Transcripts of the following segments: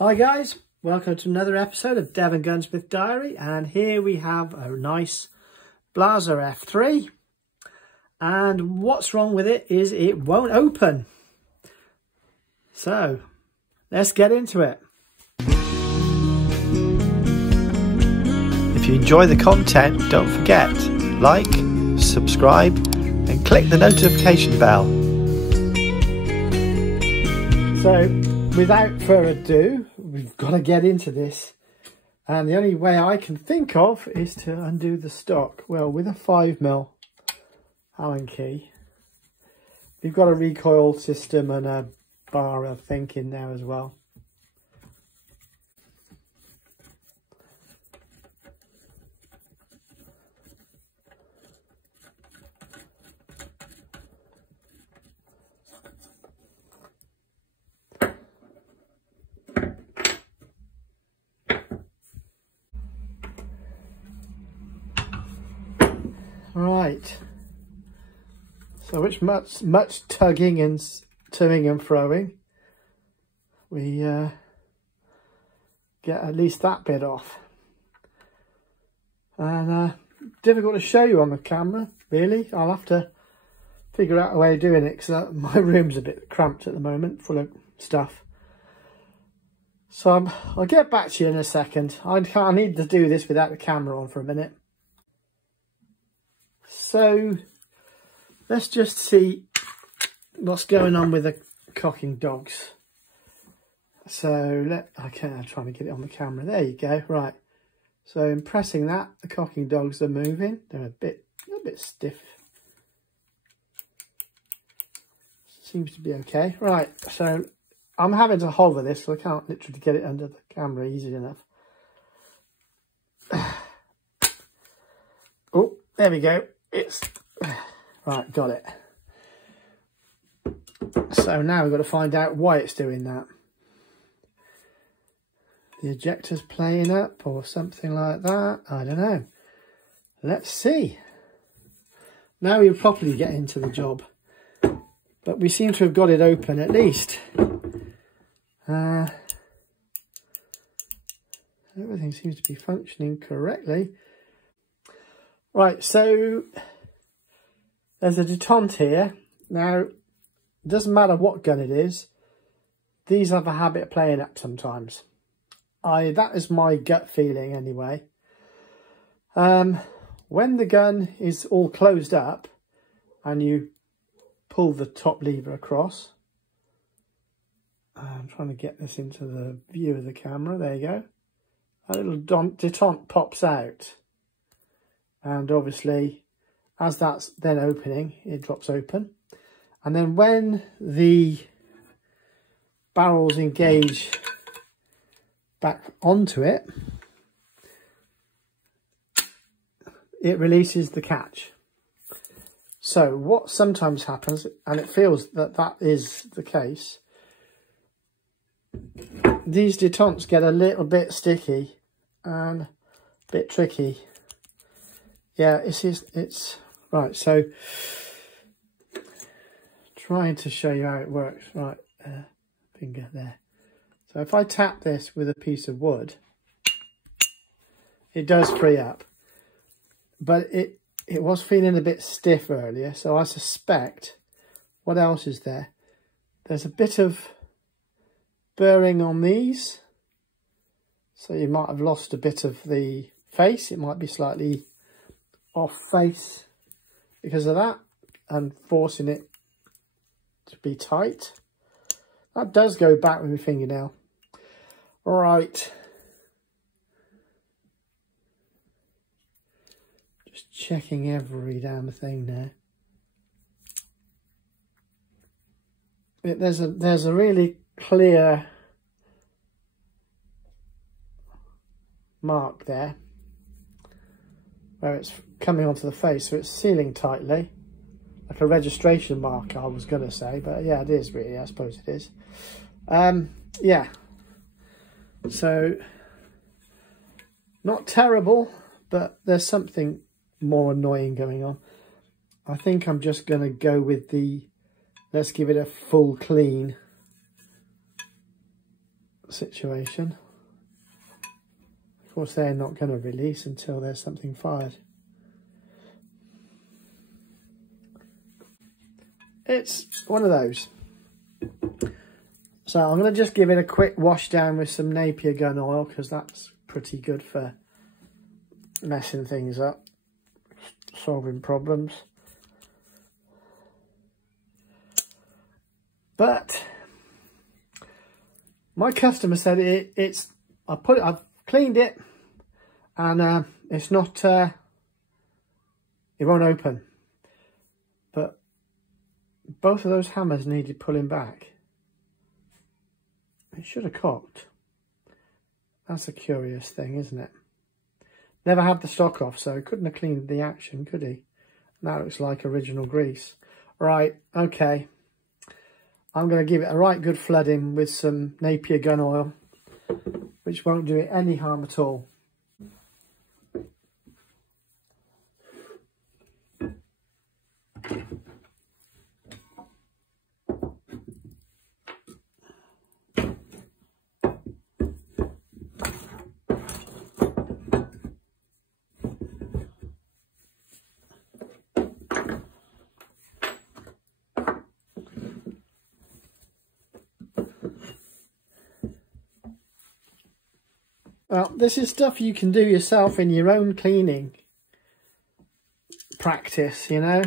Hi guys, welcome to another episode of Devongunsmith Diary, and here we have a nice Blaser F3, and what's wrong with it is it won't open. So let's get into it. If you enjoy the content, don't forget, like, subscribe and click the notification bell. So without further ado, we've got to get into this, and the only way I can think of is to undo the stock. Well, with a 5mm Allen key, we've got a recoil system and a bar, I think, in there as well. Right, so which much tugging and toing and froing, we get at least that bit off. And difficult to show you on the camera, really. I'll have to figure out a way of doing it, because my room's a bit cramped at the moment, full of stuff. So I'll get back to you in a second. I need to do this without the camera on for a minute. So let's just see what's going on with the cocking dogs. So I'm trying to get it on the camera. There you go. Right. So in pressing that, the cocking dogs are moving. They're a bit stiff. Seems to be okay. Right. So I'm having to hover this, so I can't literally get it under the camera easy enough. Oh, there we go. It's right, got it. So now we've got to find out why it's doing that. The ejector's playing up or something like that. I don't know. Let's see. Now we'll properly get into the job. But we seem to have got it open at least. Everything seems to be functioning correctly. Right, so there's a detente here. Now, it doesn't matter what gun it is, these have a habit of playing up sometimes. That is my gut feeling anyway. When the gun is all closed up and you pull the top lever across, I'm trying to get this into the view of the camera, there you go. A little detente pops out. And obviously, as that's then opening, it drops open. And then when the barrels engage back onto it, it releases the catch. So what sometimes happens, and it feels that that is the case, these detentes get a little bit sticky and a bit tricky. Yeah, it's right. So trying to show you how it works. Right, finger there. So if I tap this with a piece of wood, it does free up. But it was feeling a bit stiff earlier, so I suspect, what else is there? There's a bit of burring on these. So you might have lost a bit of the face. It might be slightly off face because of that, and forcing it to be tight. That does go back with my fingernail. Right, just checking every damn thing there. There's a really clear mark there where it's coming onto the face, so it's sealing tightly, like a registration mark, I was going to say, but yeah, it is really, I suppose it is. Yeah, so not terrible, but there's something more annoying going on. I think I'm just going to go with the, let's give it a full clean situation. Of course, they're not going to release until there's something fired. It's one of those. So I'm going to just give it a quick wash down with some Napier gun oil, because that's pretty good for messing things up, solving problems. But my customer said I've cleaned it, and it's not, it won't open. But both of those hammers needed pulling back. It should have cocked. That's a curious thing, isn't it? Never had the stock off, so he couldn't have cleaned the action, could he? That looks like original grease. Right, okay. I'm going to give it a right good flooding with some Napier gun oil, which won't do it any harm at all. Well, this is stuff you can do yourself in your own cleaning practice, you know.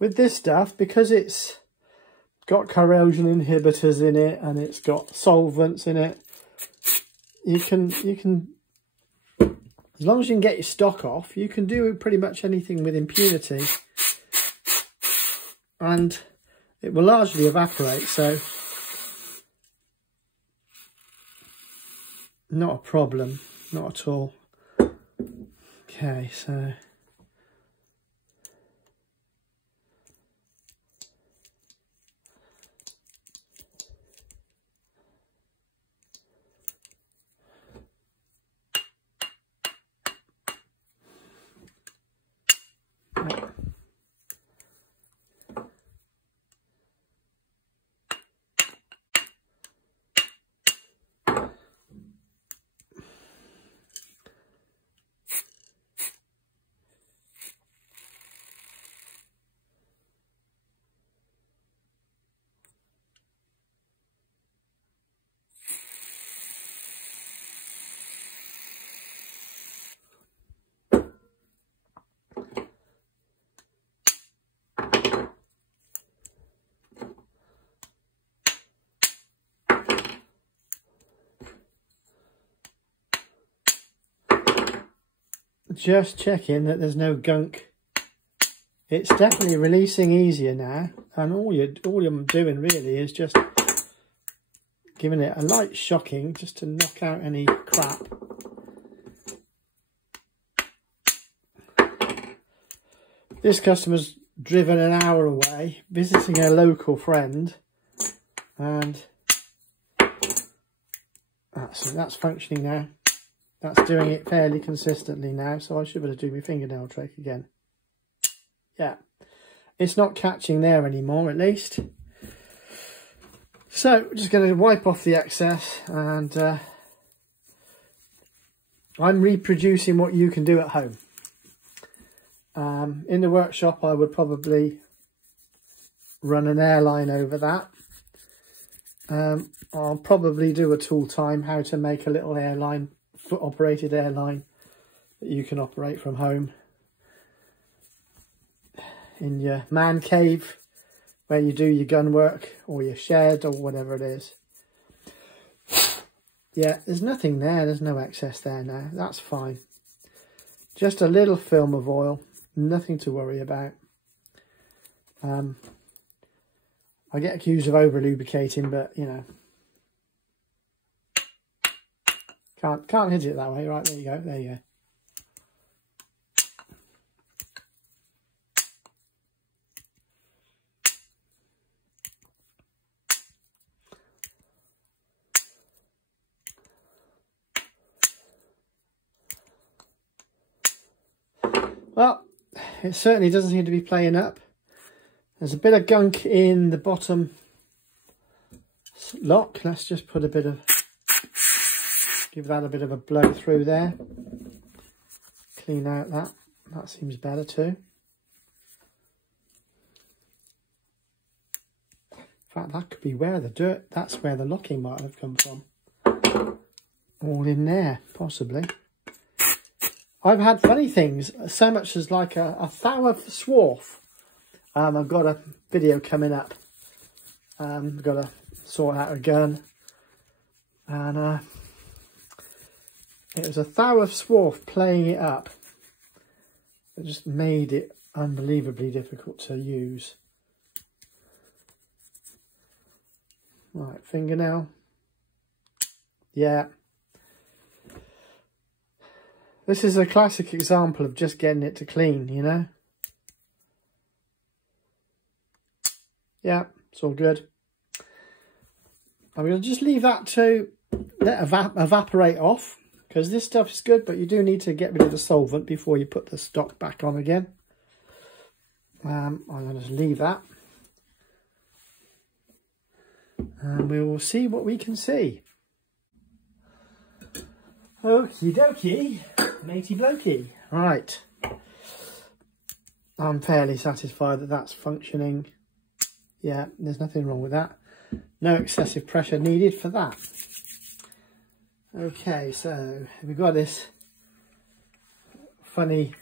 With this stuff, because it's got corrosion inhibitors in it and it's got solvents in it, you can, as long as you can get your stock off, you can do pretty much anything with impunity, and it will largely evaporate, so not a problem, not at all. Okay, so just checking that there's no gunk. It's definitely releasing easier now, and all I'm doing really is just giving it a light shocking just to knock out any crap. This customer's driven an hour away visiting a local friend, and that's functioning now. That's doing it fairly consistently now, so I should be able to do my fingernail trick again. Yeah, it's not catching there anymore, at least. So, we're just going to wipe off the excess, and I'm reproducing what you can do at home. In the workshop, I would probably run an airline over that. I'll probably do a tool time, how to make a little airline, foot operated airline that you can operate from home in your man cave where you do your gun work, or your shed, or whatever it is. Yeah, there's nothing there, there's no excess there now, that's fine. Just a little film of oil, nothing to worry about. I get accused of over lubricating, but you know, can't hit it that way. Right, there you go, there you go. Well, it certainly doesn't seem to be playing up. There's a bit of gunk in the bottom lock. Let's just put a bit of, give that a bit of a blow through there. Clean out that. That seems better too. In fact, that could be where the dirt, that's where the locking might have come from. All in there, possibly. I've had funny things, so much as like a thou of the swarf. I've got a video coming up. I've got to sort out a gun. And it was a thou of swarf playing it up. It just made it unbelievably difficult to use. Right, fingernail. Yeah. This is a classic example of just getting it to clean, you know? Yeah, it's all good. I'm going to just leave that to let evaporate off, because this stuff is good, but you do need to get rid of the solvent before you put the stock back on again. I'm going to just leave that. And we will see what we can see. Okie dokie, matey blokey. Right. I'm fairly satisfied that that's functioning. Yeah, there's nothing wrong with that. No excessive pressure needed for that. Okay, so we've got this funny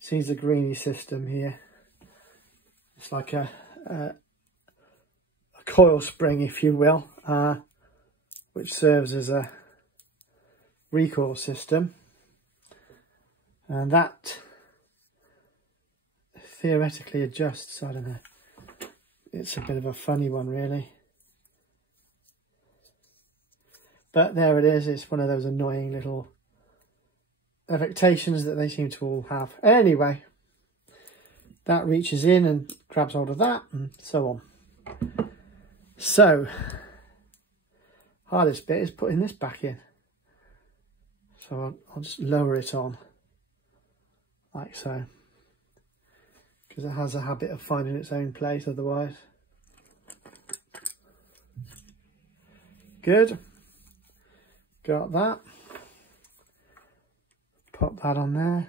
Caesar Greeny system here. It's like a coil spring, if you will, which serves as a recoil system, and that theoretically adjusts. I don't know, it's a bit of a funny one really, but there it is. It's one of those annoying little affectations that they seem to all have. Anyway, that reaches in and grabs hold of that, and so on. So hardest bit is putting this back in. So I'll just lower it on, like so, because it has a habit of finding its own place otherwise. Good. Got that. Pop that on there.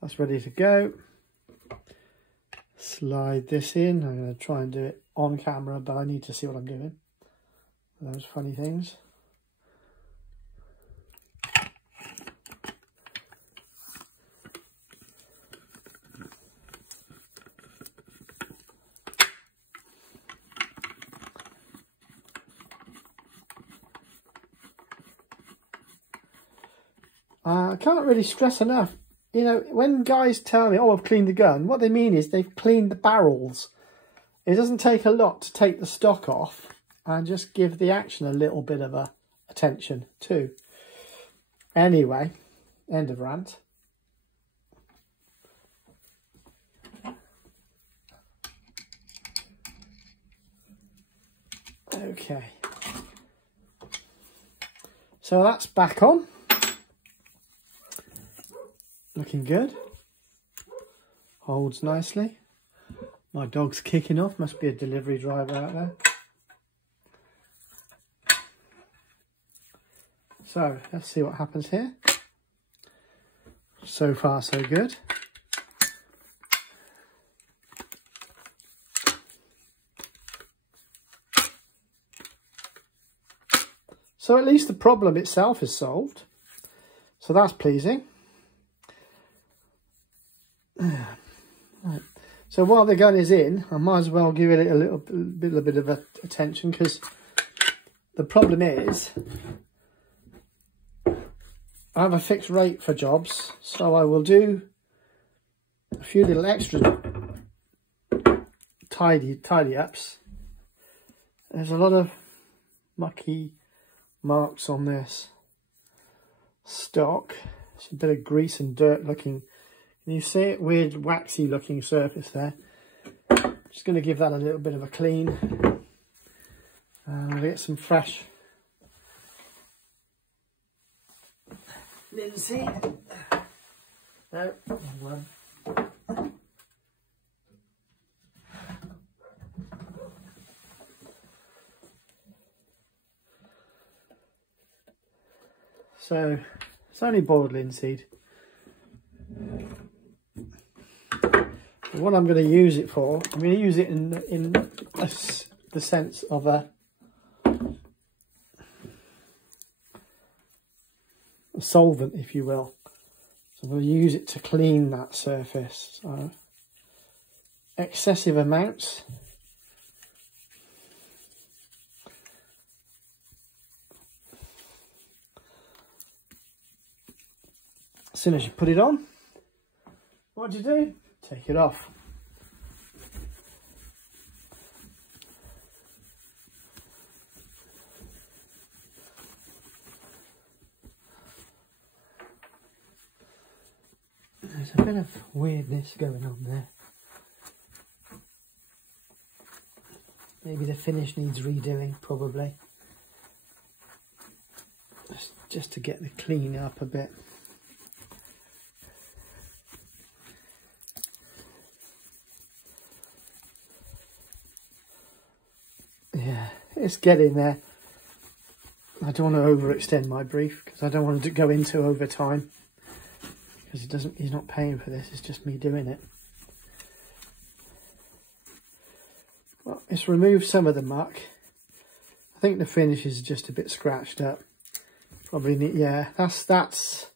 That's ready to go. Slide this in. I'm going to try and do it on camera, but I need to see what I'm doing. Those funny things. I can't really stress enough, you know, when guys tell me, oh, I've cleaned the gun, what they mean is they've cleaned the barrels. It doesn't take a lot to take the stock off and just give the action a little bit of attention too. Anyway, end of rant. Okay. So that's back on. Looking good. Holds nicely. My dog's kicking off. Must be a delivery driver out there. So let's see what happens here. So far so good. So at least the problem itself is solved. So that's pleasing. Right. So while the gun is in, I might as well give it a little bit of attention, because the problem is I have a fixed rate for jobs, so I will do a few little extra tidy ups. There's a lot of mucky marks on this stock. It's a bit of grease and dirt looking. Can you see it? Weird waxy looking surface there. Just going to give that a little bit of a clean. We'll get some fresh linseed. No, wrong one. So it's only boiled linseed. But what I'm going to use it for, I'm going to use it in the sense of a solvent, if you will. So we'll use it to clean that surface. So excessive amounts. As soon as you put it on, what do? Take it off. There's a bit of weirdness going on there. Maybe the finish needs redoing, probably. Just to get the clean up a bit. Yeah, it's getting there. I don't want to overextend my brief because I don't want to go into overtime. Because he's not paying for this, it's just me doing it. Well, it's removed some of the muck. I think the finish is just a bit scratched up. Probably need, yeah, that's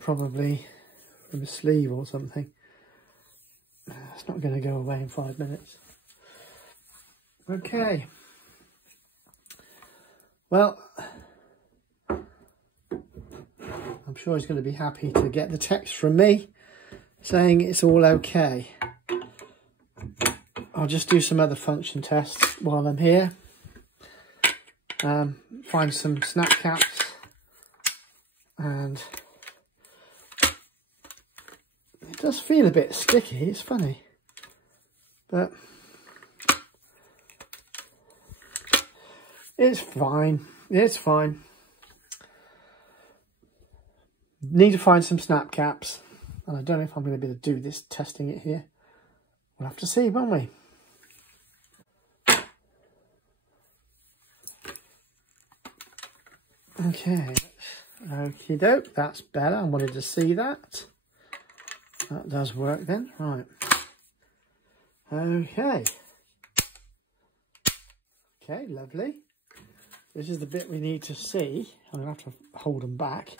probably from a sleeve or something. It's not going to go away in 5 minutes. Okay. Well, I'm sure he's going to be happy to get the text from me saying it's all okay. I'll just do some other function tests while I'm here. Find some snap caps, and it does feel a bit sticky, it's funny, but it's fine, it's fine. Need to find some snap caps, and I don't know if I'm going to be able to do this testing it here. We'll have to see, won't we? Okay, okie doke, that's better. I wanted to see that. That does work then, right. Okay. Okay, lovely. This is the bit we need to see. I'm going to have to hold them back.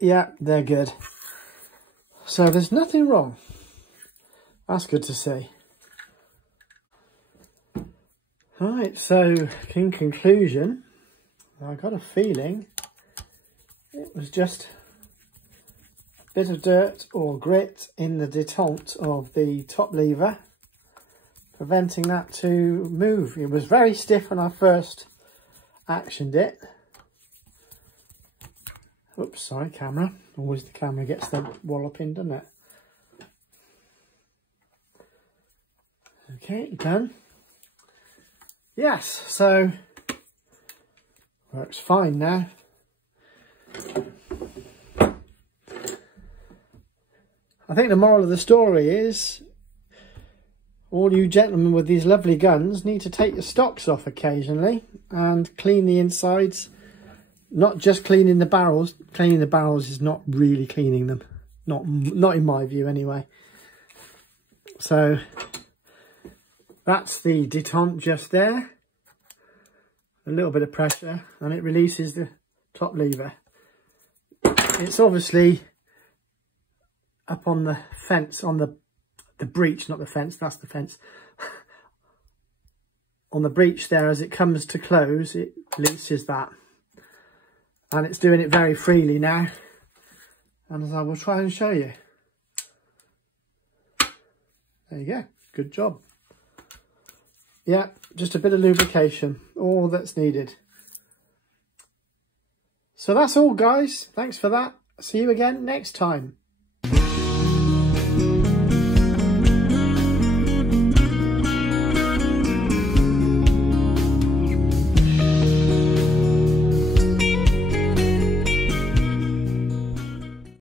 Yeah, they're good. So there's nothing wrong. That's good to see. Right, so in conclusion, I got a feeling it was just a bit of dirt or grit in the detente of the top lever, preventing that to move. It was very stiff when I first actioned it. Oops, sorry, camera. Always the camera gets the walloping, doesn't it? Okay, done. Yes, so works fine now. I think the moral of the story is all you gentlemen with these lovely guns need to take your stocks off occasionally and clean the insides. Not just cleaning the barrels. Cleaning the barrels is not really cleaning them. Not in my view anyway. So that's the detente just there. A little bit of pressure and it releases the top lever. It's obviously up on the fence, on the breech, not the fence, that's the fence. On the breech there, as it comes to close, it releases that. And it's doing it very freely now. And as I will try and show you. There you go, good job. Yeah, just a bit of lubrication, all that's needed. So that's all, guys. Thanks for that. See you again next time.